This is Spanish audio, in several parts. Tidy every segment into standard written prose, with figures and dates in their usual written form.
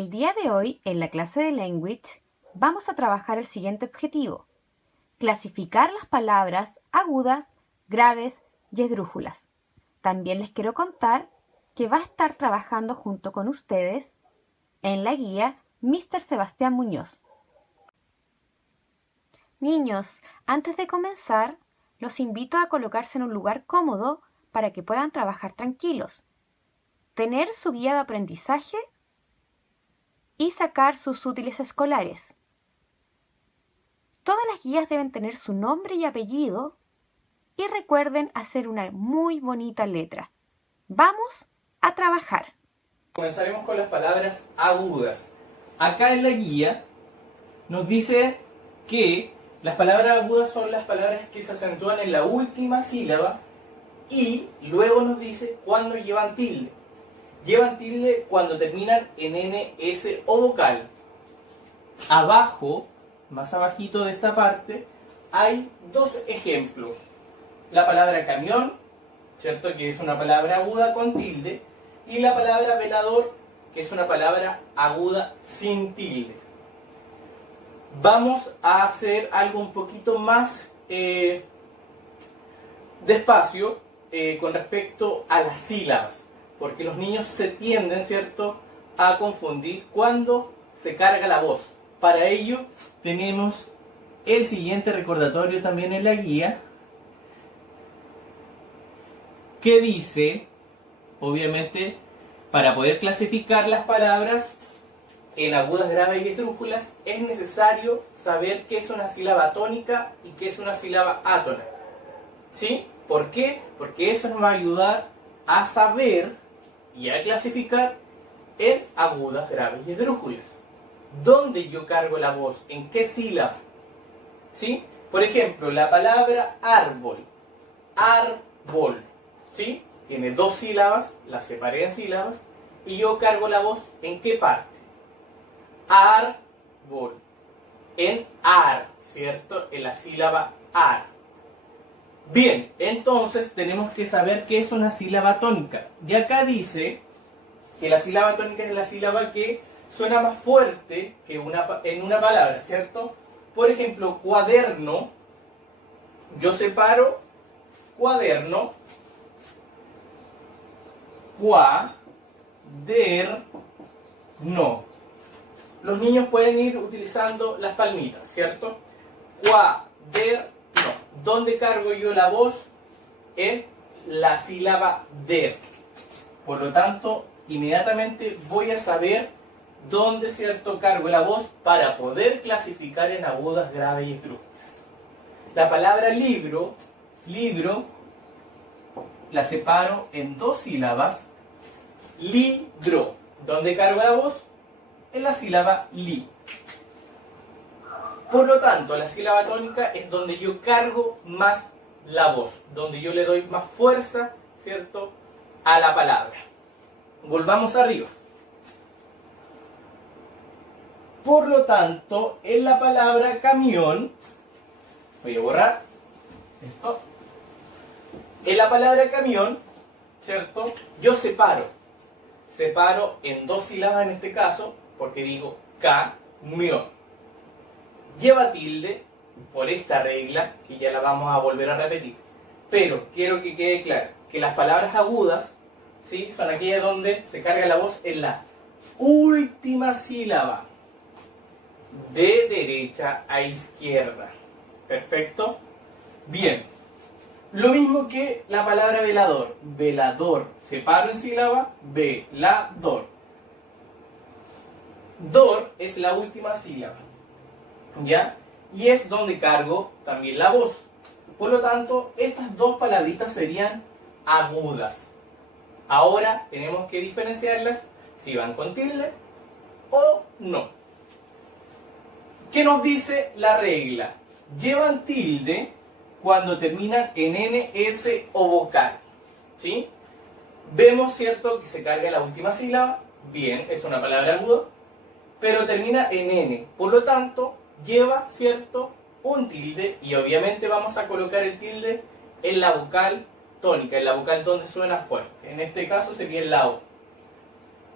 El día de hoy, en la clase de Language, vamos a trabajar el siguiente objetivo: clasificar las palabras agudas, graves y esdrújulas. También les quiero contar que va a estar trabajando junto con ustedes en la guía Mr. Sebastián Muñoz. Niños, antes de comenzar, los invito a colocarse en un lugar cómodo para que puedan trabajar tranquilos, tener su guía de aprendizaje y sacar sus útiles escolares. Todas las guías deben tener su nombre y apellido y recuerden hacer una muy bonita letra. ¡Vamos a trabajar! Comenzaremos con las palabras agudas. Acá en la guía nos dice que las palabras agudas son las palabras que se acentúan en la última sílaba y luego nos dice cuándo llevan tilde. Llevan tilde cuando terminan en N, S o vocal. Abajo, más abajito de esta parte, hay dos ejemplos. La palabra camión, ¿cierto? Que es una palabra aguda con tilde, y la palabra velador, que es una palabra aguda sin tilde. Vamos a hacer algo un poquito más despacio con respecto a las sílabas, porque los niños se tienden, ¿cierto?, a confundir cuando se carga la voz. Para ello tenemos el siguiente recordatorio también en la guía, que dice, obviamente, para poder clasificar las palabras en agudas, graves y esdrújulas, es necesario saber qué es una sílaba tónica y qué es una sílaba átona. ¿Sí? ¿Por qué? Porque eso nos va a ayudar a saber y a clasificar en agudas, graves y esdrújulas. ¿Dónde yo cargo la voz? ¿En qué sílaba? ¿Sí? Por ejemplo, la palabra árbol. Árbol. ¿Sí? Tiene dos sílabas, las separé en sílabas, y yo cargo la voz ¿en qué parte? Árbol. En ar, ¿cierto? En la sílaba ar. Bien, entonces tenemos que saber qué es una sílaba tónica. De acá dice que la sílaba tónica es la sílaba que suena más fuerte que en una palabra, ¿cierto? Por ejemplo, cuaderno. Yo separo cuaderno, cuaderno. Los niños pueden ir utilizando las palmitas, ¿cierto? Cuaderno. ¿Dónde cargo yo la voz? En la sílaba der. Por lo tanto, inmediatamente voy a saber dónde, ¿cierto?, cargo la voz para poder clasificar en agudas, graves y esdrújulas. La palabra libro, la separo en dos sílabas. Libro. ¿Dónde cargo la voz? En la sílaba li. Por lo tanto, la sílaba tónica es donde yo cargo más la voz, donde yo le doy más fuerza, ¿cierto?, a la palabra. Volvamos arriba. Por lo tanto, en la palabra camión, voy a borrar esto. En la palabra camión, ¿cierto?, yo separo en dos sílabas en este caso, porque digo camión. Lleva tilde por esta regla, que ya la vamos a volver a repetir. Pero quiero que quede claro que las palabras agudas, ¿sí?, son aquellas donde se carga la voz en la última sílaba, de derecha a izquierda. ¿Perfecto? Bien. Lo mismo que la palabra velador. Velador. Separo en sílaba. Velador. Dor es la última sílaba. ¿Ya? Y es donde cargo también la voz. Por lo tanto, estas dos palabritas serían agudas. Ahora tenemos que diferenciarlas si van con tilde o no. ¿Qué nos dice la regla? Llevan tilde cuando terminan en N, S o vocal. ¿Sí? Vemos, ¿cierto?, que se carga la última sílaba. Bien, es una palabra aguda. Pero termina en N. Por lo tanto, lleva, ¿cierto?, un tilde. Y obviamente vamos a colocar el tilde en la vocal tónica, en la vocal donde suena fuerte. En este caso sería en la O.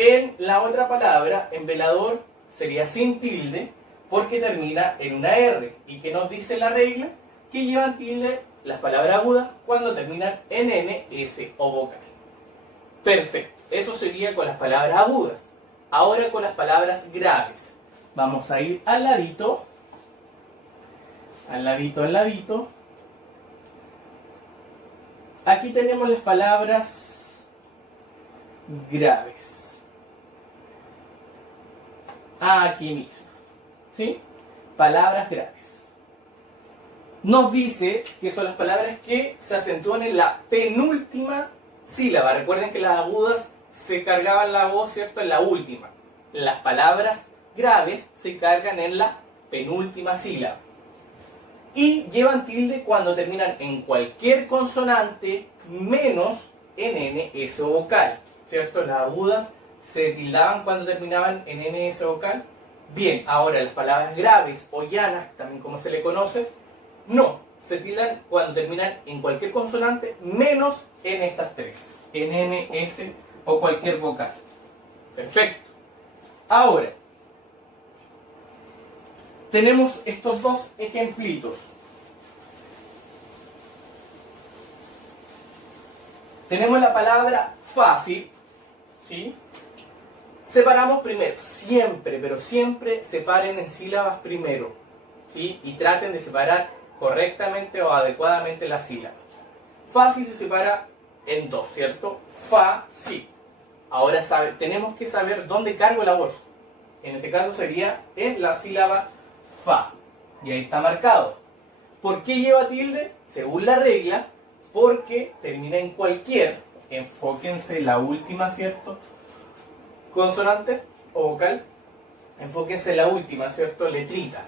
En la otra palabra, en velador, sería sin tilde porque termina en una R. ¿Y qué nos dice la regla? Que llevan tilde las palabras agudas cuando terminan en N, S o vocal. Perfecto. Eso sería con las palabras agudas. Ahora con las palabras graves. Vamos a ir al ladito. Al ladito, al ladito. Aquí tenemos las palabras graves. Aquí mismo. ¿Sí? Palabras graves. Nos dice que son las palabras que se acentúan en la penúltima sílaba. Recuerden que las agudas se cargaban la voz, ¿cierto?, en la última. Las palabras graves se cargan en la penúltima sílaba. Y llevan tilde cuando terminan en cualquier consonante menos en N, S o vocal. ¿Cierto? Las agudas se tildaban cuando terminaban en N, S o vocal. Bien, ahora las palabras graves o llanas, también como se le conoce, no. Se tildan cuando terminan en cualquier consonante menos en estas tres. En N, S o cualquier vocal. Perfecto. Ahora, tenemos estos dos ejemplitos. Tenemos la palabra fácil, ¿sí? Separamos primero, siempre, pero siempre separen en sílabas primero, ¿sí? Y traten de separar correctamente o adecuadamente las sílabas. Fácil se separa en dos, ¿cierto? Fa, si. Ahora tenemos que saber dónde cargo la voz. En este caso sería en la sílaba fa. Y ahí está marcado. ¿Por qué lleva tilde? Según la regla, porque termina en cualquier. Enfóquense en la última, ¿cierto? Consonante o vocal. Enfóquense en la última, ¿cierto? Letrita.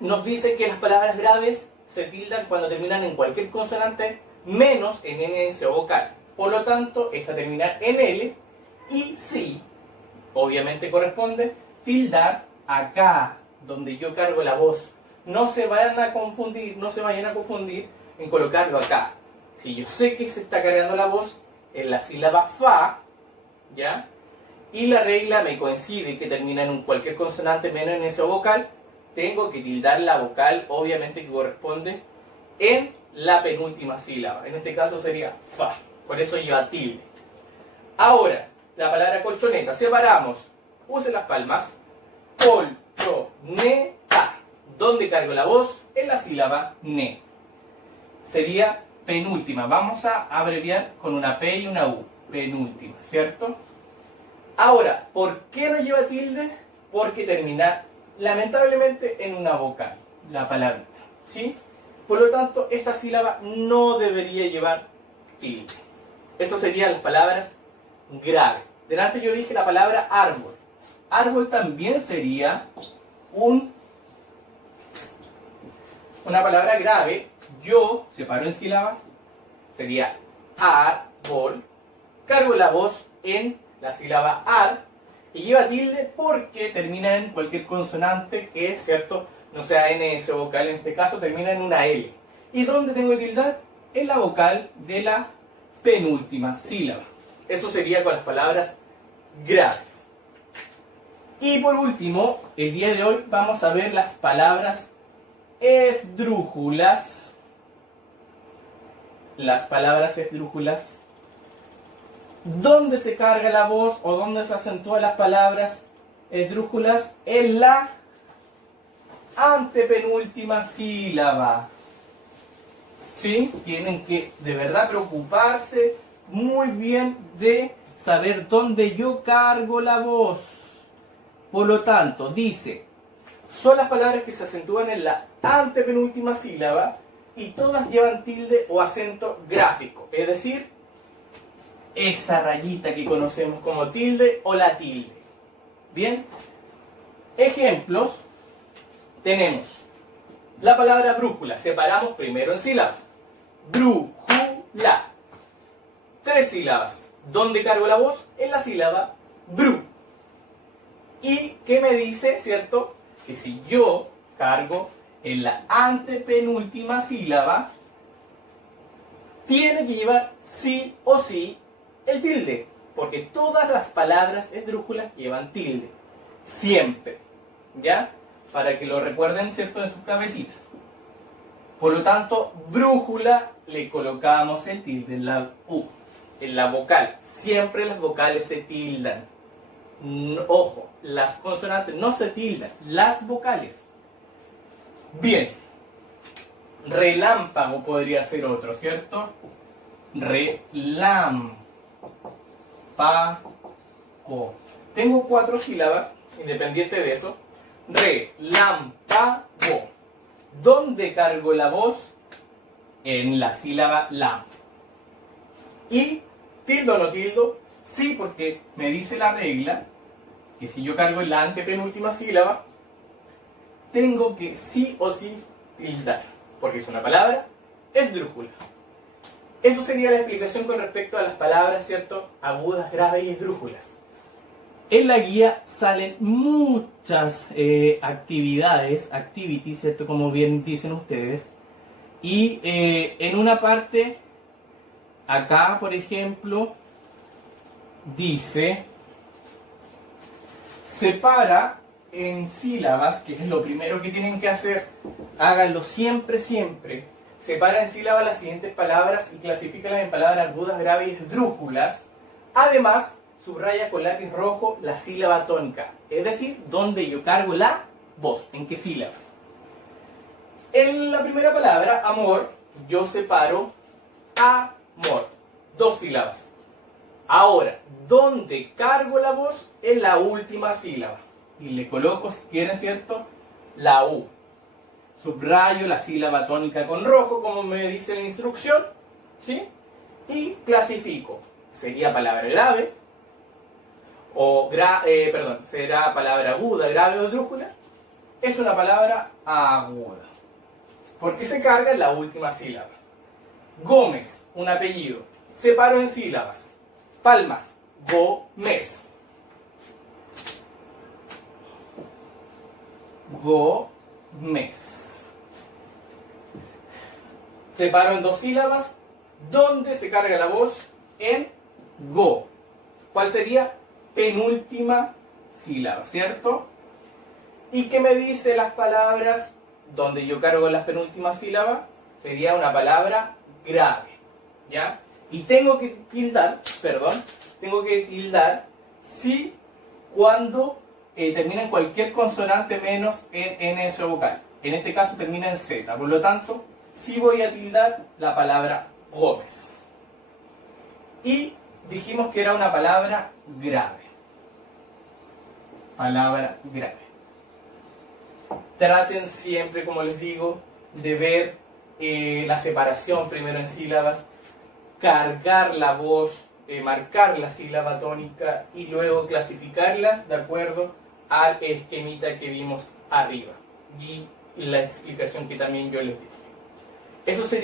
Nos dice que las palabras graves se tildan cuando terminan en cualquier consonante menos en N, S o vocal. Por lo tanto, esta termina en L y sí, obviamente corresponde tildar acá, donde yo cargo la voz. No se vayan a confundir, en colocarlo acá. Si yo sé que se está cargando la voz en la sílaba fa, ¿ya? Y la regla me coincide que termina en cualquier consonante menos en S o vocal, tengo que tildar la vocal, obviamente que corresponde en la penúltima sílaba. En este caso sería fa. Por eso lleva tilde. Ahora, la palabra colchoneta. Separamos. Use las palmas. Colchoneta. ¿Dónde cargo la voz? En la sílaba ne. Sería penúltima. Vamos a abreviar con una P y una U. Penúltima, ¿cierto? Ahora, ¿por qué no lleva tilde? Porque termina, lamentablemente, en una vocal. La palabrita. ¿Sí? Por lo tanto, esta sílaba no debería llevar tilde. Eso serían las palabras graves. Delante yo dije la palabra árbol. Árbol también sería una palabra grave. Yo separo en sílabas. Sería árbol. Cargo la voz en la sílaba ar. Y lleva tilde porque termina en cualquier consonante que, ¿cierto?, no sea N, S o vocal. En este caso termina en una L. ¿Y dónde tengo que tildar? En la vocal de la penúltima sílaba. Eso sería con las palabras graves. Y por último, el día de hoy vamos a ver las palabras esdrújulas. Las palabras esdrújulas. ¿Dónde se carga la voz o dónde se acentúan las palabras esdrújulas? En la antepenúltima sílaba. ¿Sí? Tienen que de verdad preocuparse muy bien de saber dónde yo cargo la voz. Por lo tanto, dice, son las palabras que se acentúan en la antepenúltima sílaba y todas llevan tilde o acento gráfico, es decir, esa rayita que conocemos como tilde o la tilde. Bien, ejemplos, tenemos la palabra brújula, separamos primero en sílabas. Brújula. 3 sílabas. ¿Dónde cargo la voz? En la sílaba bru. ¿Y qué me dice, cierto? Que si yo cargo en la antepenúltima sílaba, tiene que llevar sí o sí el tilde. Porque todas las palabras esdrújulas llevan tilde. Siempre. ¿Ya? Para que lo recuerden, ¿cierto?, en sus cabecitas. Por lo tanto, brújula le colocamos el tilde en la U, en la vocal. Siempre las vocales se tildan. Ojo, las consonantes no se tildan, las vocales. Bien. Relámpago podría ser otro, ¿cierto? Relámpago. Tengo 4 sílabas, independiente de eso. Relámpago. ¿Dónde cargo la voz? En la sílaba lam. ¿Y tildo o no tildo? Sí, porque me dice la regla que si yo cargo en la antepenúltima sílaba, tengo que sí o sí tildar, porque es una palabra esdrújula. Eso sería la explicación con respecto a las palabras, ¿cierto?, agudas, graves y esdrújulas. En la guía salen muchas activities, ¿cierto?, como bien dicen ustedes. Y en una parte, acá, por ejemplo, dice, separa en sílabas, que es lo primero que tienen que hacer. Háganlo siempre, siempre. Separa en sílabas las siguientes palabras y clasifícalas en palabras agudas, graves y esdrújulas. Además, subraya con lápiz rojo la sílaba tónica, es decir, donde yo cargo la voz, en qué sílaba. En la primera palabra, amor, yo separo amor, 2 sílabas. Ahora, donde cargo la voz, en la última sílaba. Y le coloco, si quieren, ¿cierto?, la U. Subrayo la sílaba tónica con rojo, como me dice la instrucción, ¿sí? Y clasifico. Sería palabra grave, o será palabra aguda, grave o esdrújula. Es una palabra aguda, porque se carga en la última sílaba. Gómez, un apellido. Separo en sílabas. Palmas, Gómez. Gómez. Separo en 2 sílabas. ¿Dónde se carga la voz? En go. ¿Cuál sería? Penúltima sílaba, ¿cierto? ¿Y qué me dice las palabras donde yo cargo las penúltimas sílabas? Sería una palabra grave, ¿ya? Y tengo que tildar si cuando termina en cualquier consonante menos en ese vocal. En este caso termina en Z, por lo tanto, sí voy a tildar la palabra Gómez. Y dijimos que era una palabra grave. Palabra grave. Traten siempre, como les digo, de ver la separación primero en sílabas, cargar la voz, marcar la sílaba tónica y luego clasificarlas de acuerdo al esquemita que vimos arriba y la explicación que también yo les dije. Eso sería